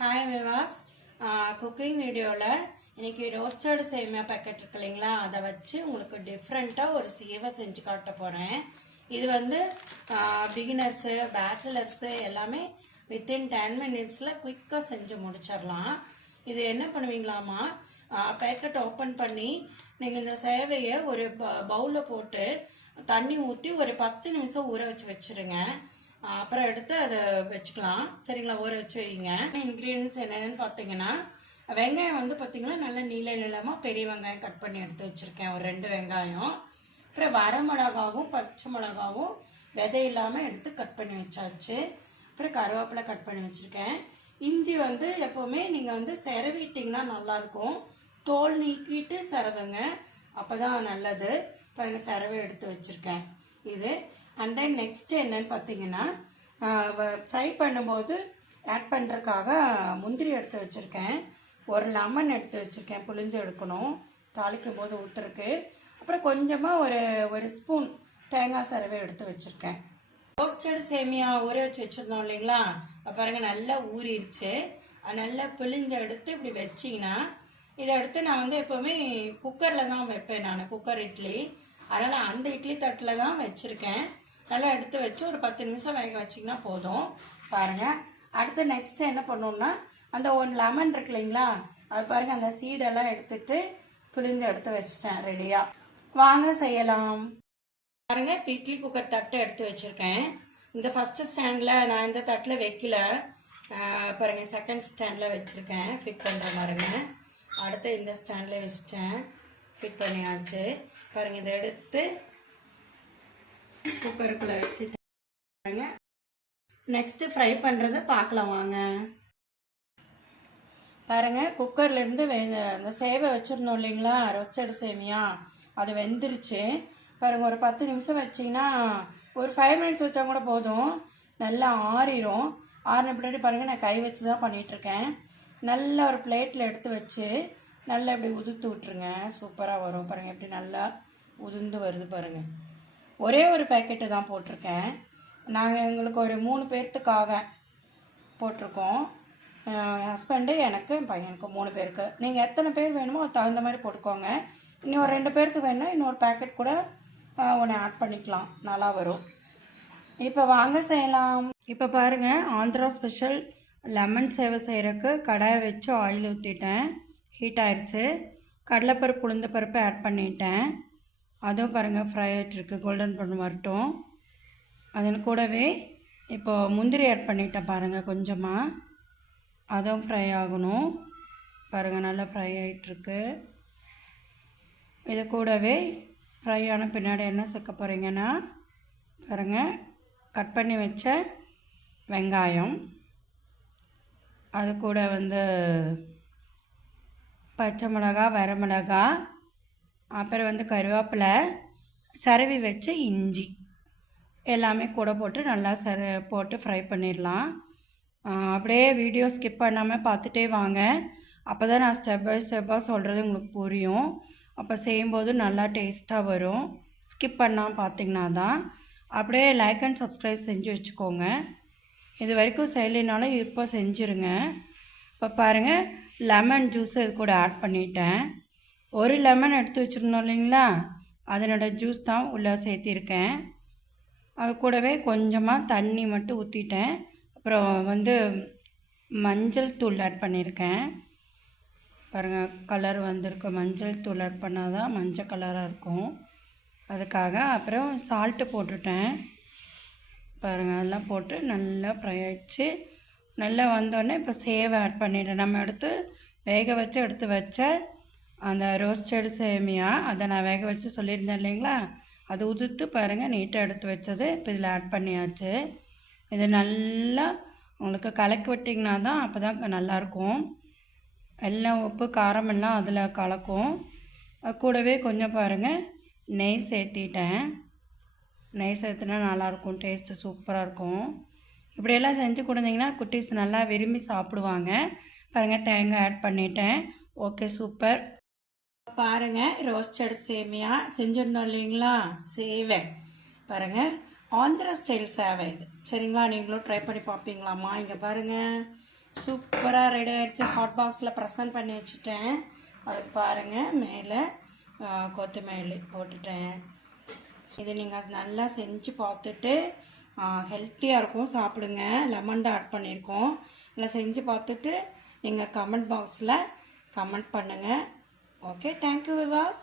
Hi விவாஸ் cooking வீடியோவில் இன்றைக்கி roasted சேமியா பேக்கெட் இருக்கு இல்லைங்களா, அதை வச்சு உங்களுக்கு டிஃப்ரெண்ட்டாக ஒரு சேவை செஞ்சு காட்ட போகிறேன். இது வந்து பிகினர்ஸு பேச்சுலர்ஸு எல்லாமே வித்தின் 10 மினிட்ஸில் குயிக்காக செஞ்சு முடிச்சிடலாம். இது என்ன பண்ணுவீங்களாமா, பேக்கெட் ஓப்பன் பண்ணி நீங்கள் இந்த சேவையை ஒரு பவுலில் போட்டு தண்ணி ஊற்றி ஒரு 10 நிமிஷம் ஊற வச்சுருங்க. அப்புறம் எடுத்து அதை வச்சுக்கலாம். சரிங்களா, ஊற வச்சு வைங்க. இன்க்ரீடியன்ஸ் என்னென்னு பார்த்தீங்கன்னா, வெங்காயம் வந்து பார்த்தீங்கன்னா நல்ல நீளமாக பெரிய வெங்காயம் கட் பண்ணி எடுத்து வச்சுருக்கேன், ஒரு 2 வெங்காயம். அப்புறம் வரமிளகாவும் பச்சை மிளகாவும் விதை இல்லாமல் எடுத்து கட் பண்ணி வச்சாச்சு. அப்புறம் கருவேப்பிலை கட் பண்ணி வச்சுருக்கேன். இஞ்சி வந்து எப்போவுமே நீங்கள் வந்து செரவிட்டிங்கன்னா நல்லாயிருக்கும். தோல் நீக்கிட்டு செரவுங்க, அப்போ தான் நல்லது. பாருங்கள், செரவை எடுத்து வச்சுருக்கேன் இது. அண்ட் தென் நெக்ஸ்ட்டு என்னன்னு பார்த்தீங்கன்னா, ஃப்ரை பண்ணும்போது ஆட் பண்ணுறதுக்காக முந்திரி எடுத்து வச்சுருக்கேன். ஒரு லெமன் எடுத்து வச்சுருக்கேன், புளிஞ்சு எடுக்கணும் தாளிக்கும் போது ஊற்றுறக்கு. அப்புறம் கொஞ்சமாக ஒரு ஸ்பூன் தேங்காய் சரவை எடுத்து வச்சுருக்கேன். ரோஸ்டட் சேமியா ஊற வச்சு வச்சுருந்தோம் இல்லைங்களா, பாருங்கள் நல்லா ஊறிடுச்சு. நல்லா புளிஞ்சு எடுத்து இப்படி வச்சிங்கன்னா, இதை எடுத்து நான் வந்து எப்போவுமே குக்கரில் தான் வைப்பேன். நான் குக்கர் இட்லி, அதனால் அந்த இட்லி தட்டில் தான் வச்சுருக்கேன். நல்லா எடுத்து வச்சு ஒரு 10 நிமிஷம் வேக வச்சிங்கன்னா போதும். பாருங்கள், அடுத்து நெக்ஸ்ட்டு என்ன பண்ணணுன்னா, அந்த 1 லெமன் இருக்கு இல்லைங்களா, அது பாருங்கள், அந்த சீடெல்லாம் எடுத்துட்டு புளிஞ்சு எடுத்து வச்சிட்டேன் ரெடியாக. வாங்க செய்யலாம். பாருங்கள், இப்போ இட்லி குக்கர் தட்டை எடுத்து வச்சுருக்கேன். இந்த ஃபஸ்ட்டு ஸ்டாண்டில் நான் இந்த தட்டில் வைக்கல, பாருங்கள் செகண்ட் ஸ்டாண்டில் வச்சுருக்கேன் ஃபிட் பண்ணுற மாதிரிங்க. அடுத்து இந்த ஸ்டாண்டில் வச்சுட்டேன், ஃபிட் பண்ணியாச்சு. பாருங்கள், இதை எடுத்து குக்கருக்குள்ளே வச்சுட்டாங்க. நெக்ஸ்ட்டு ஃப்ரை பண்ணுறதை பார்க்கலாம் வாங்க. பாருங்கள், குக்கர்லேருந்து அந்த சேவை வச்சுருந்தோம் இல்லைங்களா, ரோஸ்டட் சேமியா, அது வெந்துருச்சு. பாருங்கள், ஒரு 10 நிமிஷம் வச்சிங்கன்னா, ஒரு 5 மினிட்ஸ் வச்சா கூட போதும், நல்லா ஆறிடும். ஆறின பின்னாடி பாருங்கள், நான் கை வச்சு தான் பண்ணிகிட்ருக்கேன். நல்லா ஒரு பிளேட்டில் எடுத்து வச்சு நல்லா இப்படி உதுத்து விட்ருங்க, சூப்பராக வரும். பாருங்கள் எப்படி நல்லா உதிர்ந்து வருது பாருங்கள். ஒரே ஒரு பேக்கெட்டு தான் போட்டிருக்கேன். நாங்கள் எங்களுக்கு ஒரு 3 பேர்த்துக்காக போட்டிருக்கோம். என் ஹஸ்பண்டு, எனக்கு, என் பையனுக்கு 3 பேருக்கு. நீங்கள் எத்தனை பேர் வேணுமோ அது தகுந்த மாதிரி போட்டுக்கோங்க. இன்னும் ஒரு 2 பேருக்கு வேணுன்னா இன்னொரு பேக்கெட் கூட ஒன்று ஆட் பண்ணிக்கலாம், நல்லா வரும். இப்போ வாங்க செய்யலாம். இப்போ பாருங்கள், ஆந்திரா ஸ்பெஷல் லெமன் சேவை செய்கிறதுக்கு கடாயை வச்சு ஆயில் ஊற்றிட்டேன், ஹீட் ஆயிடுச்சு. கடலைப்பருப்பு உளுந்த பருப்பு ஆட் பண்ணிட்டேன், அதுவும் பாருங்கள் ஃப்ரை ஆகிட்டுருக்கு, கோல்டன் ப்ரௌன் வரட்டும். அதன் கூடவே இப்போது முந்திரி ஆட் பண்ணிட்டேன் பாருங்கள், கொஞ்சமாக, அதுவும் ஃப்ரை ஆகணும். பாருங்கள் நல்லா ஃப்ரை ஆகிட்டுருக்கு. இது கூடவே ஃப்ரை ஆன பின்னாடி என்ன சேர்க்க போகிறீங்கன்னா, பாருங்கள் கட் பண்ணி வச்ச வெங்காயம், அது கூட வந்து பச்சை மிளகா, வரமிளகா, அப்புறம் வந்து கருவேப்பிலை, சரவி வச்ச இஞ்சி எல்லாமே கூட போட்டு நல்லா போட்டு ஃப்ரை பண்ணிடலாம். அப்படியே வீடியோ ஸ்கிப் பண்ணாமல் பார்த்துட்டே வாங்க, அப்போ தான் நான் ஸ்டெப் பை ஸ்டெப்பாக சொல்கிறது உங்களுக்கு புரியும். அப்போ செய்யும்போது நல்லா டேஸ்ட்டாக வரும். ஸ்கிப் பண்ணாமல் பார்த்திங்கன்னா தான். அப்படியே லைக் அண்ட் சப்ஸ்கிரைப் செஞ்சு வச்சுக்கோங்க. இது வரைக்கும் செய்யலைனாலும் இப்போ செஞ்சுருங்க. இப்போ பாருங்கள், லெமன் ஜூஸ் இது கூட ஆட் பண்ணிட்டேன். ஒரு லெமன் எடுத்து வச்சுருந்தோம் இல்லைங்களா, அதனோட ஜூஸ் தான் உள்ளே சேர்த்திருக்கேன். அது கூடவே கொஞ்சமாக தண்ணி மட்டும் ஊற்றிட்டேன். அப்புறம் வந்து மஞ்சள் தூள் ஆட் பண்ணியிருக்கேன். பாருங்கள் கலர் வந்திருக்கு, மஞ்சள் தூள் ஆட் பண்ணால் தான் மஞ்சள் கலராக இருக்கும், அதுக்காக. அப்புறம் சால்ட்டு போட்டுட்டேன். பாருங்கள் அதெல்லாம் போட்டு நல்லா ஃப்ரை ஆகிடுச்சு. நல்லா வந்தோடனே இப்போ சேவை ஆட் பண்ணிவிட்டேன். நம்ம எடுத்து வச்ச அந்த ரோஸ்டட் சேமியா, அதை நான் வேக வச்சு சொல்லியிருந்தேன் இல்லைங்களா, அது உதுத்து பாருங்கள் நீட்டாக எடுத்து வச்சது இப்போ இதில் ஆட் பண்ணியாச்சு. இது நல்லா உங்களுக்கு கலக்கி விட்டிங்கன்னா தான் அப்போ தான் நல்லாயிருக்கும். எல்லாம் உப்பு காரம் எல்லாம் அதில் கலக்கும். கூடவே கொஞ்சம் பாருங்கள் நெய் சேர்த்திட்டேன். நெய் சேர்த்துனா நல்லாயிருக்கும், டேஸ்ட்டு சூப்பராக இருக்கும். இப்படியெல்லாம் செஞ்சு கொடுத்தீங்கன்னா குட்டீஸ் நல்லா விரும்பி சாப்பிடுவாங்க. பாருங்கள் தேங்காய் ஆட் பண்ணிட்டேன். Okay, super. பாருங்கள், ரோஸ்டட் சேமியா செஞ்சுருந்தோம் இல்லைங்களா, சேவை பாருங்கள், ஆந்திரா ஸ்டைல் சேவை இது. சரிங்களா, நீங்களும் ட்ரை பண்ணி பார்ப்பீங்களாம்மா. இங்கே பாருங்கள், சூப்பராக ரெடி ஆகிடுச்சு. ஹாட் பாக்ஸில் ப்ரெசன்ட் பண்ணி வச்சுட்டேன். அதுக்கு பாருங்கள், மேலே கொத்தமல்லி போட்டுட்டேன். இது நீங்கள் நல்லா செஞ்சு பார்த்துட்டு ஹெல்த்தியாக இருக்கும், சாப்பிடுங்க. லெமன் தான் ஆட் பண்ணியிருக்கோம். இல்லை செஞ்சு பார்த்துட்டு நீங்கள் கமெண்ட் பாக்ஸில் கமெண்ட் பண்ணுங்கள். ஓகே, தேங்க்யூ விவாஸ்.